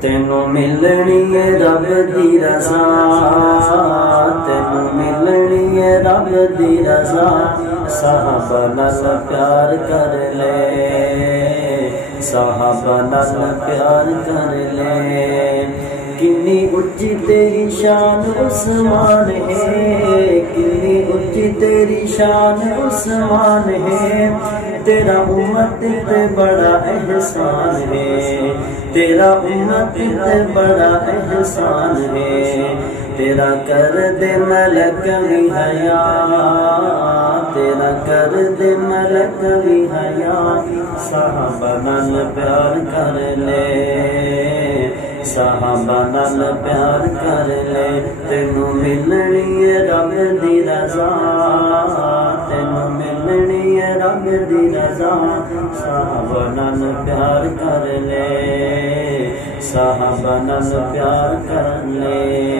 تینوں ملنی ہے رب دی رضا، تینوں ملنی ہے رب دی رضا، صحابہ نال پیار کر لے، صحابہ نال پیار کر لے۔ کنی اچھی تیری شان عثمان ہے، کنی اچھی تیری شان عثمان ہے، تیرا امت پہ بڑا احسان ہے، تیرا امت پہ بڑا احسان ہے، تیرا کر دے ملک بھی حیا، تیرا کر دے ملک بھی حیا، صحابہ نال پیار کر لے، صحابہ نال پیار کر لے۔ تینوں ملنی ہے رب دی رضا، تینوں ملنی ہے رب دی رضا، صحابہ نال پیار کر لے، صحابہ نال پیار کر لے۔